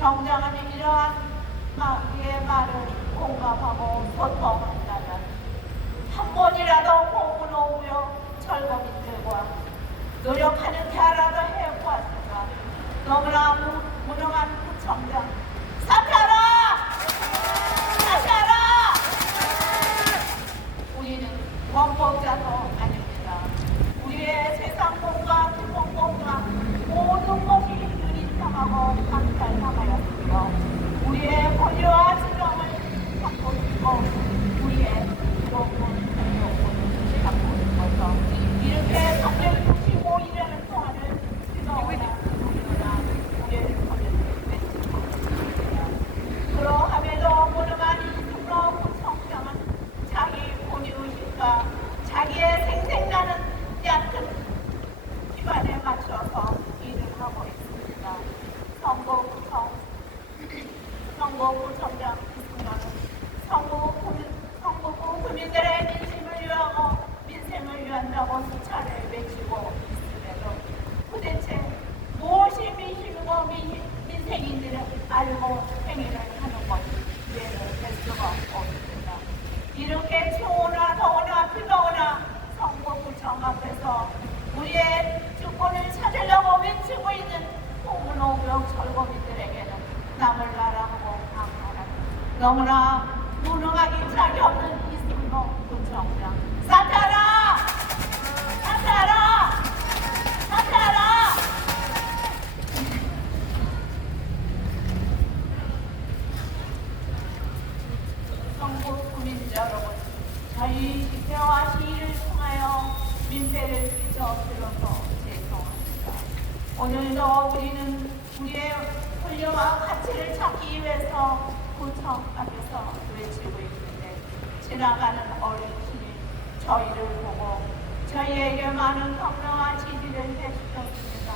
구청장은 이러한 우리의 말을 공감하고 소통한다면 한 번이라도 공문 오고요 철거민들과 노력하는 대화라도 해보았을까. 너무나 무능한 구청장 사퇴하라! 사퇴하라! 우리는 원법자도 아닙니다. 우리의 세상공과 기본공과 모든 것이 유린당하고 강탈당하였으며 우리의 권리와 지정을 받고 있고 우리의 기본권 행동권을 갖고 있어서 이렇게 365일이라는 동안을 뜨거워나 우리의 권리를 맺고 있습니다. 그러함에도 무능한 이승로 구청장은 자기 본의의식과 자기의 생생나는 얕은 기반에 맞춰서 일을 하고 있습니다. 선거구청장 이승로는 성북구 국민들의 민심을 위하고 민생을 위한다고 수차례 외치고 있음에도 도대체 무엇이 민심이고 민생인지를 알고 행위를 하는 것이 이해를 할 수가 없습니다. 이렇게 추우나 더우나 비가 오나 성북구청 앞에서 우리의 주권을 찾으려고 외치고 있는 공문오구역 철거민들에게는 남을 나라하고 강하라. 너무나 무능하기 짝이 없는 이승로 구청장 사퇴하라! 사퇴하라! 사퇴하라! 성북 구민 여러분, 저희 집회와 시위를 통하여 민폐를 끼쳐드려서 죄송합니다. 오늘도 우리는 우리의 권리와 가치를 찾기 위해서 구청 앞에서 외치고 있는데 지나가는 어르신이 저희를 보고 저희에게 많은 격려와 지지를 해주셨습니다.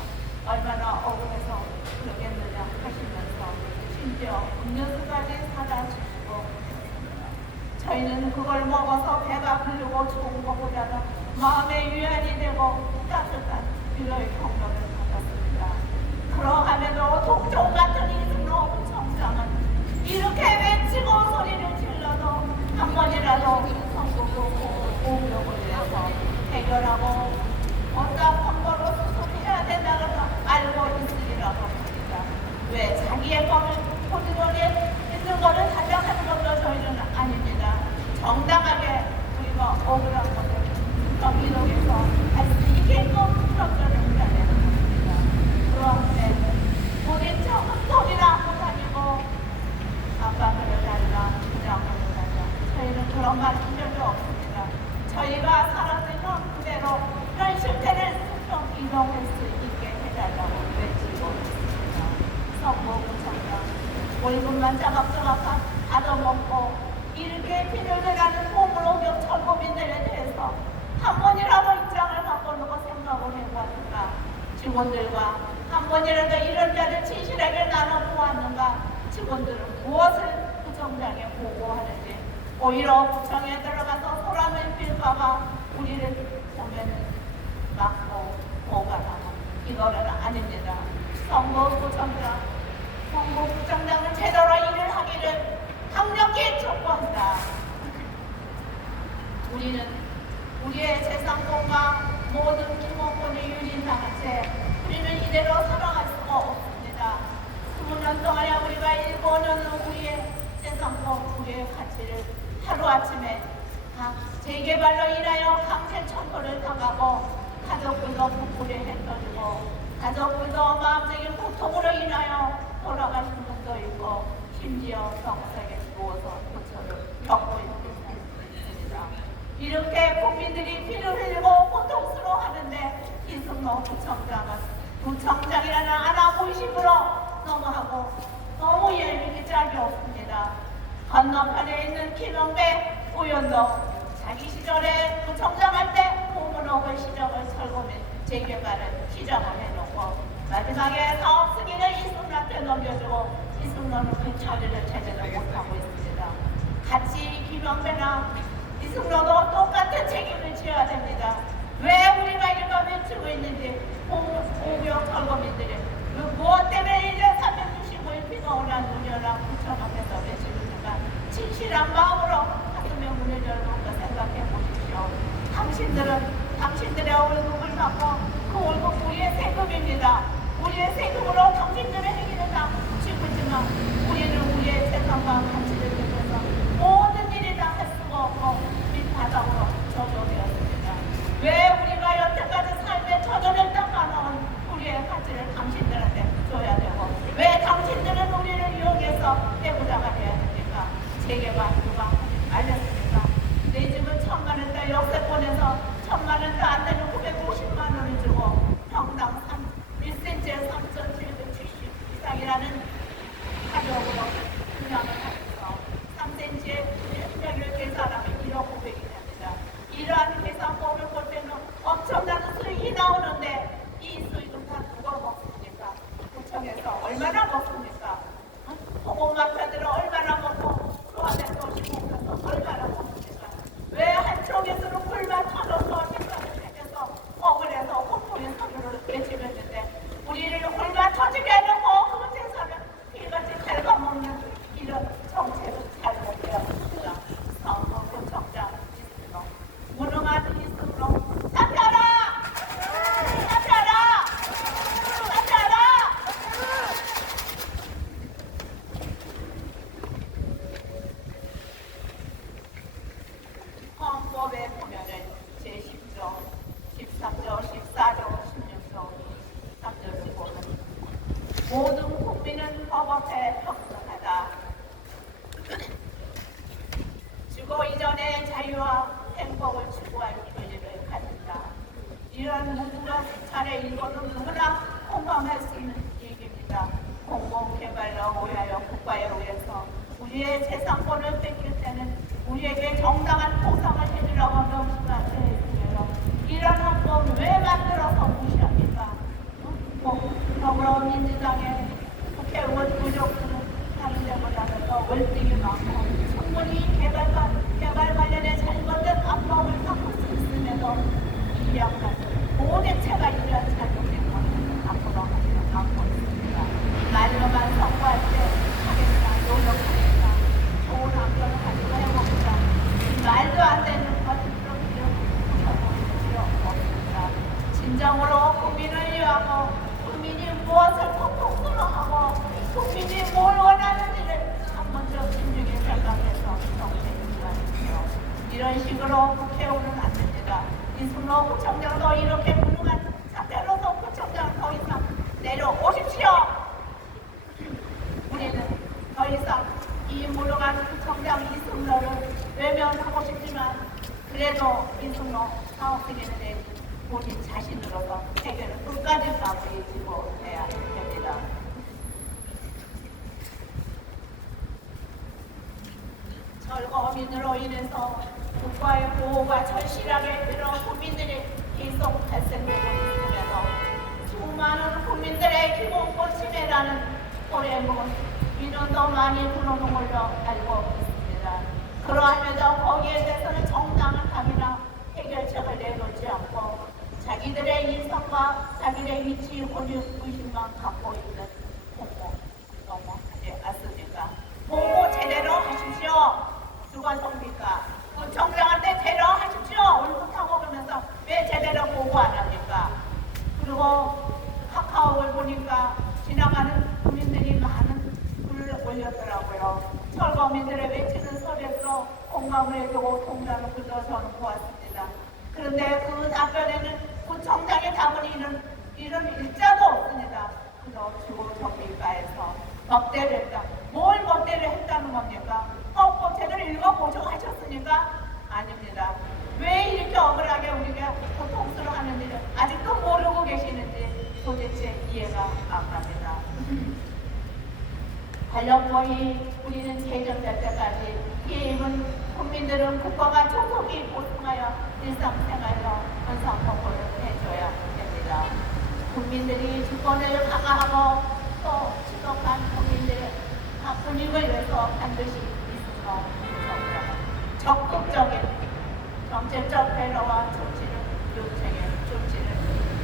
얼마나 억울해서 그러겠느냐 하시면서 심지어 음료수까지 사다 주시고 저희는 그걸 먹어서 배가 부르고 좋은 것보다는 마음의 위안이 되고 따뜻한 위로의 격려를 받았습니다. 그러함에도 독종 같은 이승로 구청장은 이렇게 외치고 소리를 질러도 한 번이라도 성북구 오구역을 위해서 해결하고 어떤 거로 수습해야 된다고 알고 있으리라고 합니다. 왜 자기의 법을 본인에 있는 것을 단정하는 것도 저희는 아닙니다. 정당하게 우리가 억울한 것을 정의로에서 할 수 있게끔 협조를 해야 되는 겁니다. 그런데 우리 소리나 못하고 아빠들을 달라, 부장들을 달라. 저희는 그런 말 한 적이 없습니다. 저희가 살아있는 그대로 이런 실태를 좀 이동할 수 있게 해달라고 외치고 있습니다. 성북구청장 월급만 자박자박 받아먹고 이렇게 피를 나는 공무원급 철거민들에 대해서 한 번이라도 입장을 바꿔놓고 생각을 해보았는가. 직원들과 한 번이라도 이런 자를 진실하게 나눠보았는가. 직원들은 무엇을 구청장에 보고하는지 오히려 구청에 들어가서 소란을 빌까봐 우리를 보면 막고 보관하고 이거는 아닙니다. 성북구청장은 제대로 일을 하기를 강력히 촉구한다. 우리는 우리의 세상권과 모든 기본권이 유린당한 채 우리는 이대로 살아갈 수가 없습니다. 20년 동안에 우리가 일본은 우리의 세상권, 우리의 가치를 하루아침에 재개발로 인하여 강제 청구를 당하고 가족들도 부풀이 흩어지고 가족들도 마음적인 고통으로 인하여 돌아가신 분도 있고 심지어 병석에 누워서 고초를 겪고 있습니다. 이렇게 국민들이 피를 흘리고 고통스러워하는데 이승로 구청장이라는 아나무심으로 너무하고 너무 예민이 짝이 없습니다. 건너편에 있는 김영배 의원도 자기 시절에 구청장할 때 공문옥의 시정을 철거해 재개발을 시정을 해놓고 마지막에 사업 승인을 이승로한테 넘겨주고 이승로는 그 처리를 제대로 못하고 있습니다. 같이 김영배나 이승로도 똑같은 책임을 져야 됩니다. 왜 우리가 이거 외치고 있는지 오구역 철거민들이 무엇 때문에 이제 365일 비가 이거는 누구나 공감할 수 있는 얘기입니다. 공공개발로 위하여 국가에 의해서 우리의 재산권을 뺏길 때는 우리에게 정당한 보상을 해주려고 명시가 되어 있으며 이런 헌법 왜 만들어서 무시합니까? 더불어민주당의 국회의원 부족수는 다른 데보다는 더 월등히 많고 충분히 개발 관련해 잘못된 안목을 바꿀 수 있음에도 이 양반 모대체가 이러한 잘못된 것을 앞으로 하지는 않고 있습니다. 말로만 선거할 때 하겠다, 노력하겠다, 좋은 안경을 가지고 해봅니다. 이 말도 안 되는 것을 그렇게 해볼 필요 없습니다. 진정으로 국민을 위하고 국민이 무엇을 고통스러 하고 국민이 뭘 원하는지를 한 번 더 진중히 생각해서 정책을 이런 식으로 국회의원은 안 됩니다. 이승로 구청장도 이렇게 무능한 상태로서 구청장 더 이상 내려오십시오. 우리는 더 이상 이 무능한 구청장 이승로를 외면하고 싶지만 그래도 이승로 사업승인에 본인 자신으로서 해결을 끝까지 마무리 지고 해야 됩니다. 철거민으로 인해서 국가의 보호가 절실하게 필요한 국민들이 계속 발생되고 있음에도 수많은 국민들의 기본권 침해라는 고래문 민원도 많이 불어놓은 걸로 알고 있습니다. 그러함에도 거기에 대해서는 정당한 답이나 해결책을 내놓지 않고 자기들의 인성과 자기의 위치 의식만 갖고 있는 공모 너무하지 않습니까? 공모 제대로 하십시오. 누가 섭니까? 구청장한테 제대로 하십시오. 울긋하고 그러면서 왜 제대로 보고 안 합니까? 그리고 카카오를 보니까 지나가는 국민들이 많은 글을 올렸더라고요. 철거민들의 외치는 소리에서 공감을 해주고 동감을 끊어 저는 보았습니다. 그런데 그 답변에는 구청장의 답은 이런 일자도 없습니다. 그래서 주거정비과에서 먹대를 했다. 뭘 먹대를 했다는 겁니까? 제대로 읽어보죠 하셨습니까? 아닙니다. 왜 이렇게 억울하게 우리가 고통스러워하는지 아직도 모르고 계시는지 도대체 이해가 안 갑니다. 관련법이 우리는 개정될 때까지 게임은 국민들은 국가가 조속히 보충하여 일상생활로 현상복구를 해줘야 됩니다. 국민들이 주권을 강화하고 또 지속한 국민들의 군익을 위해서 반드시 있으며 적극적인 정책적 배려와 조치를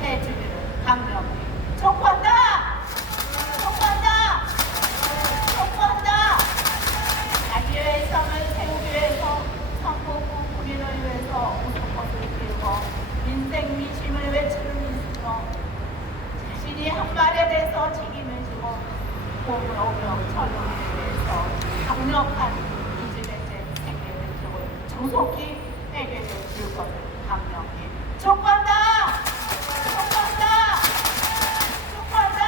해주기를 강력히 촉구한다! 촉구한다! 촉구한다! 자기의 일상을 세우기 위해서 성북 국민을 위해서 웃음꽃을 피우고 민생 민심을 외치는 민심으로 자신이 한 말에 대해서 책임을 지고 공무원력 철로를 위해서 강력한 이주대책 생계를 조속히 해결해 줄 것을 강력히 촉구한다! 촉구한다! 촉구한다!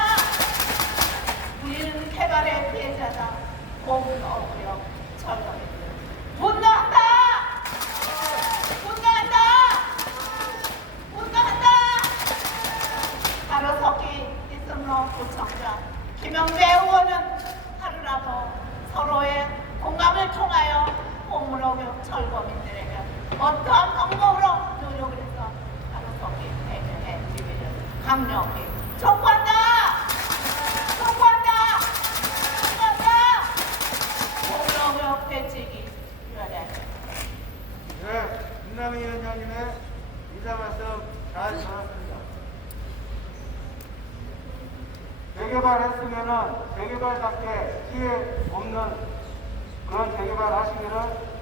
우리는 개발의 피해자다. 공무원력 철로를 분노한다! 분노한다! 분노한다! 가로석기 이승로 구청장 김영배 의원은 하루라도 서로의 공감을 통하여 공무원력 철거민들에게 어떠한 방법으로 노력을 해서 가로석기 해결해 주기를 강력히 촉구한다! 촉구한다! 촉구한다! 공무원력 대책이 필요하다. 네, 김남희 위원장님의 인사 말씀 잘 들었습니다. 재개발했으면은 재개발답게 피해 없는 그런 재개발 하시기를